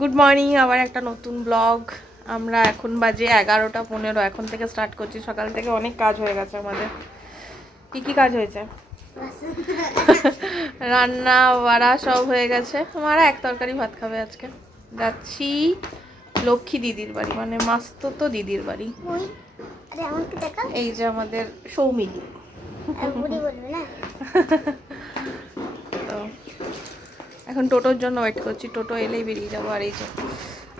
Good morning, আবার একটা নতুন ব্লগ। আমরা এখন বাজে 11:15। এখন থেকে স্টার্ট করছি। সকাল থেকে অনেক কাজ হয়ে গেছে আমাদের। কি কাজ হয়েছে? রান্না বাড়া সব হয়ে গেছে। আমারা এক তরকারি ভাত খাবে আজকে। যাচ্ছি লক্ষ্মী দিদির বাড়ি, মানে মাস্তুতো দিদির বাড়ি। এই যে আমাদের সৌমিলি। তো এখন টোটোর জন্য ওয়েট করছি। টোটো এলেই বেরিয়ে যাবো। আর এই যে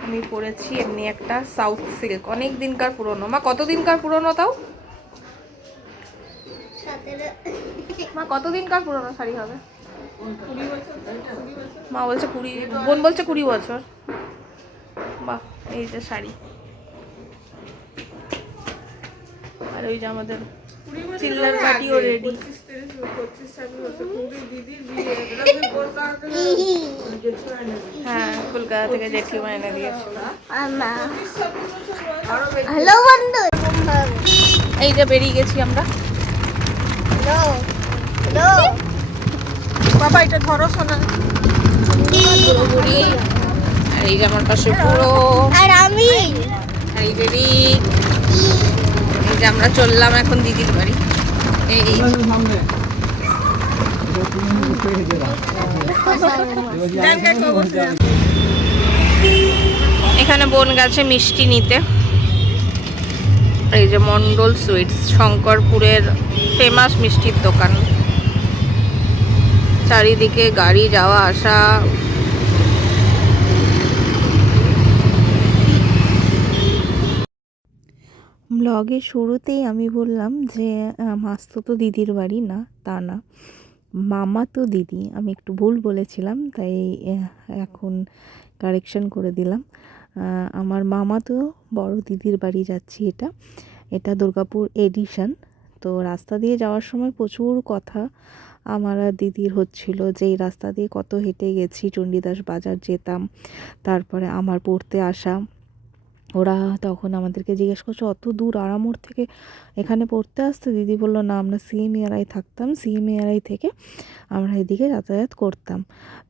আমি পরেছি এমনি একটা সাউথ সিল্ক, অনেক দিনকার পুরনো। মা কত দিনকার পুরনো তাও? মা কত দিনকার পুরনো শাড়ি হবে? মা বলছে 20, বোন বলছে 20 বছর। বাহ, এই যে শাড়ি। আর ওই যে আমাদের চিল্লার পাটিও রেডি। হ্যাঁ, কলকাতা থেকে জেঠিমা এনে দিয়েছিল। হ্যালো বন্ধু, এই যে বেরিয়ে গেছি আমরা। বাবা এটা ধরো শোনা। পুরো বুড়ি। আর এই যে আমার পাশে পুরো, আর আমি এই যে আমরা চললাম এখন দিদির বাড়ি। এই এখানে বোন গেছে মিষ্টি নিতে। এই যে মন্ডল সুইটস, শঙ্করপুরের ফেমাস মিষ্টির দোকান। চারিদিকে গাড়ি যাওয়া আসা। ব্লগের শুরুতেই আমি বললাম যে মাস্তুতো দিদির বাড়ি না, তা না, মামাতো দিদি। আমি একটু ভুল বলেছিলাম, তাই এখন কারেকশন করে দিলাম। আমার মামাতো বড় দিদির বাড়ি যাচ্ছি। এটা দুর্গাপুর এডিশন। তো রাস্তা দিয়ে যাওয়ার সময় প্রচুর কথা আমার আর দিদির হচ্ছিল, যে এই রাস্তা দিয়ে কত হেঁটে গেছি, চণ্ডীদাস বাজার যেতাম, তারপরে আমার পড়তে আসা। ওরা তখন আমাদেরকে জিজ্ঞেস করছে অত দূর আরামোড় থেকে এখানে পড়তে আসতে। দিদি বললো না, আমরা সিএমএআরআই থাকতাম, সিএমএআরআই থেকে আমরা এদিকে যাতায়াত করতাম।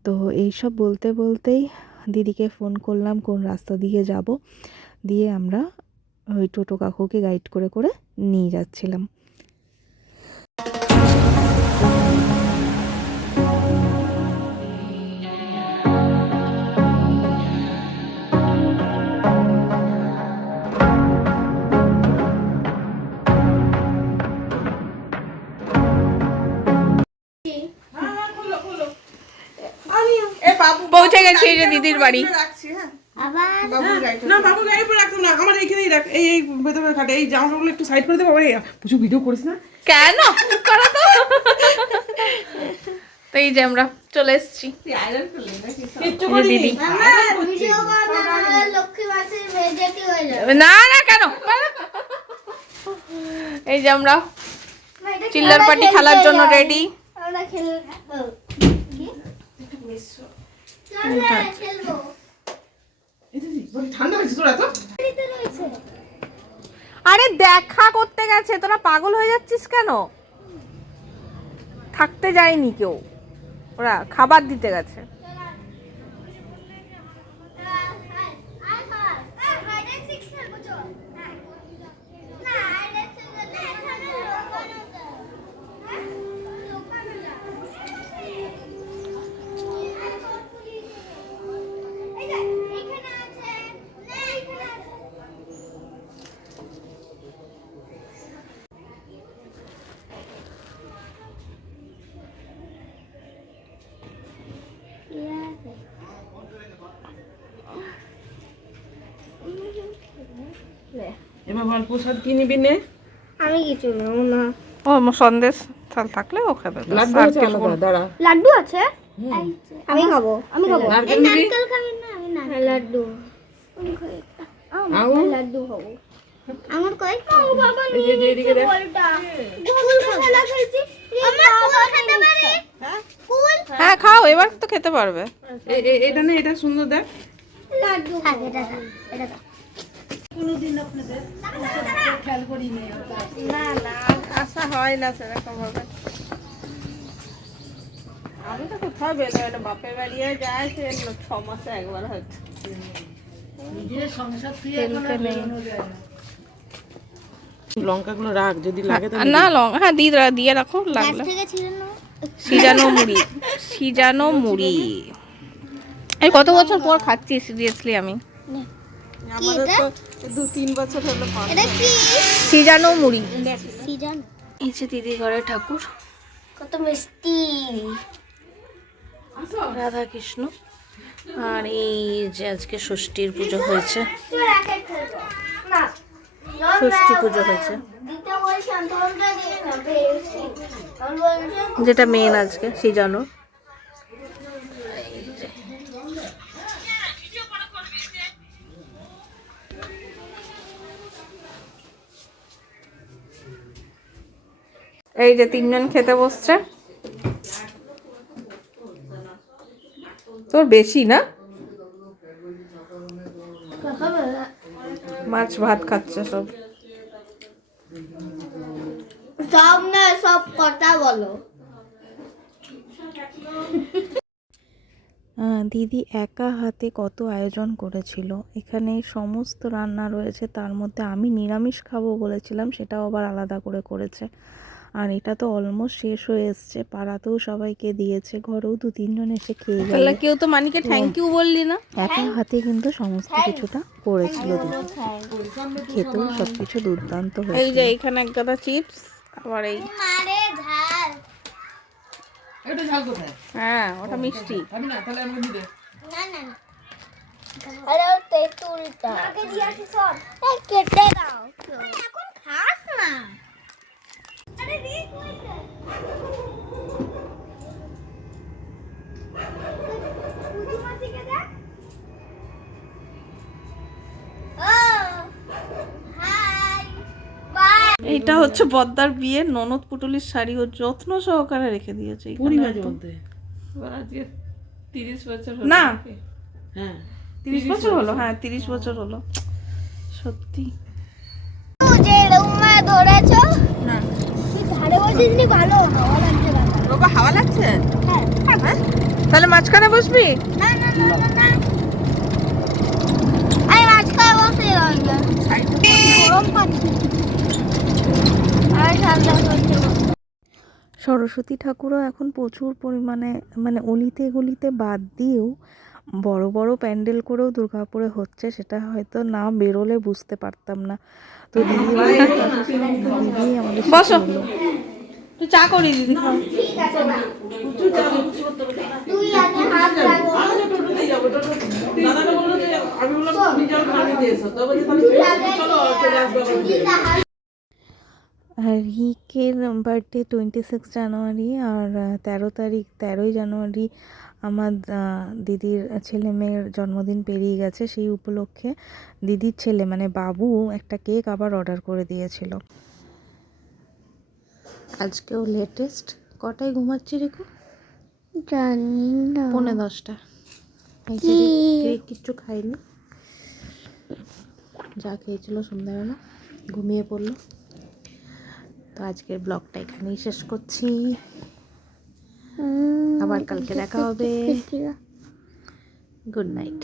তো এইসব বলতে বলতেই দিদিকে ফোন করলাম কোন রাস্তা দিয়ে যাব, দিয়ে আমরা ওই টোটো কাকুকে গাইড করে করে নিয়ে যাচ্ছিলাম। পৌঁছে গেছি এই যে দিদির বাড়ি। না বাবু গাড়ি পরে রাখতাম না, আমার এইখানেই রাখ। এই ভেতরে খাটে এই জামাগুলো একটু সাইড করে দেবো। প্রচুর ভিডিও করিস না কেন করা তো। তো এই যে আমরা চলে এসেছি দিদি। না না কেন, এই যে আমরা চিল্লার পার্টি খেলার জন্য রেডি। আরে দেখা করতে গেছে, তোরা পাগল হয়ে যাচ্ছিস কেন? থাকতে যায়নি কেউ, ওরা খাবার দিতে গেছে। এবার বল প্রসাদ কি নিবি নে? আমি কিছু নেবো না। ও সন্দেশ থাকলে ও খাবে। লাড্ডু আছে, আমি খাবো। নারকেল খাবি না? আমি না, লাড্ডু লাড্ডু খাবো। আমার কই বাবা নিয়ে এদিকে দেখ, বলটা কুল খেলা খেলছি। আমার কুল খেতে পারি? কুল হ্যাঁ খাও, এবার তো খেতে পারবে। এটা না, এটা সুন্দর দেখ। লাড্ডু এটা কোনোদিন আপনাদের খেয়াল করিনি। না না, আশা হয় না সেরকম ভাবে। আমি তো কোথাও বেরোয় না, বাপের বাড়িও যায়, সে 6 মাসে একবার হয়তো। খেলতে নেই। লঙ্কাগুলো রাখ, যদি লাগে না হ্যাঁ দিয়ে রাখো, লাগলে। সিজানো মুড়ি, সিজানো মুড়ি। এই কত বছর পর খাচ্ছি সিরিয়াসলি আমি। আমাদের তো 2-3 বছর হলো এটা কি সিজানো মুড়ি। সিজন? এই যে দিদি ঘরে ঠাকুর, কত মিষ্টি। রাধা কৃষ্ণ। আর এই যে আজকে ষষ্ঠীর পুজো হয়েছে, না ষষ্ঠী পুজো হয়েছে, দিতে বলছেন তোমরা দিয়ে না বেশি আমি বলছি যেটা মেন আজকে সিজানো। এই যে 3জন খেতে বসছে। তোর বেশি না, মাছ ভাত খাচ্ছে সব। সব না সব কথা বলো। দিদি একা হাতে কত আয়োজন করেছিল। এখানে সমস্ত রান্না রয়েছে, তার মধ্যে আমি নিরামিষ খাবো বলেছিলাম, সেটাও আবার আলাদা করে করেছে। আর এটা তো অলমোস্ট শেষ হয়ে এসছে, পাড়াতেও সবাইকে দিয়েছে, ঘরেও 2-3 জন এসে খেয়ে গেল। কেউ তো মানিকে থ্যাংক ইউ বললি না। একা হাতে কিন্তু সমস্ত কিছুটা করেছিল দিদি, খেতেও সবকিছু দুর্দান্ত হয়েছিল। এই যে এখানে এক গাদা চিপস, আবার এই মারে ঝাল। এটা ঝাল কোথায়? হ্যাঁ ওটা মিষ্টি। আমি না, তাহলে আমি দিতে। না না না আরে ও তেঁতুলটা আগে দিয়েছি সব। এই কেটে দাও এখন খাস না। আরে রিক হইছে পুজো মাসিকে দেখ। ও হাই বাই। এটা হচ্ছে বদ্দার বিয়ের ননদ পুটুলির শাড়ি, ও যত্ন সহকারে রেখে দিয়েছে। আজকে 30 বছর না হ্যাঁ 30 বছর হলো, হ্যাঁ 30 বছর হলো সত্যি। যে রুমে ধরেছো না তুই ধারে বসিস নি, ভালো হাওয়া লাগছে বাবা। বাবা হাওয়া লাগছে, হ্যাঁ হ্যাঁ তাহলে মাঝখানে বসবি। না না না না না আই মাঝখানে বসে রইল গরম পাচ্ছি আর ঠান্ডা করছে। সরস্বতী ঠাকুরও এখন প্রচুর পরিমাণে, মানে অলিতে গলিতে বাদ দিয়েও বড় বড় প্যান্ডেল করেও দুর্গাপুরে হচ্ছে, সেটা হয়তো না বেরোলে বুঝতে পারতাম না। তো দিদি আমাদের বসো, তুই চা করি দিদি। ঠিক আছে না তুই আগে হাত লাগো। দাদাকে বললো যে আমি বললাম তুমি যাও, আমি দিয়ে এসো, তবে চলো চলে আসবো। রিকের বার্থডে 26 জানুয়ারি, আর 13ই জানুয়ারি আমার দিদির ছেলে মেয়ের জন্মদিন পেরিয়ে গেছে। সেই উপলক্ষে দিদির ছেলে মানে বাবু একটা কেক আবার অর্ডার করে দিয়েছিল। আজকেও লেটেস্ট কটায় ঘুমাচ্ছি রেখো জানি না 9:45। কিচ্ছু খাইনি, যা খেয়েছিল সন্ধ্যাবেলা ঘুমিয়ে পড়লো। তো আজকের ব্লগটা এখানেই শেষ করছি, আবার কালকে দেখা হবে। Good night.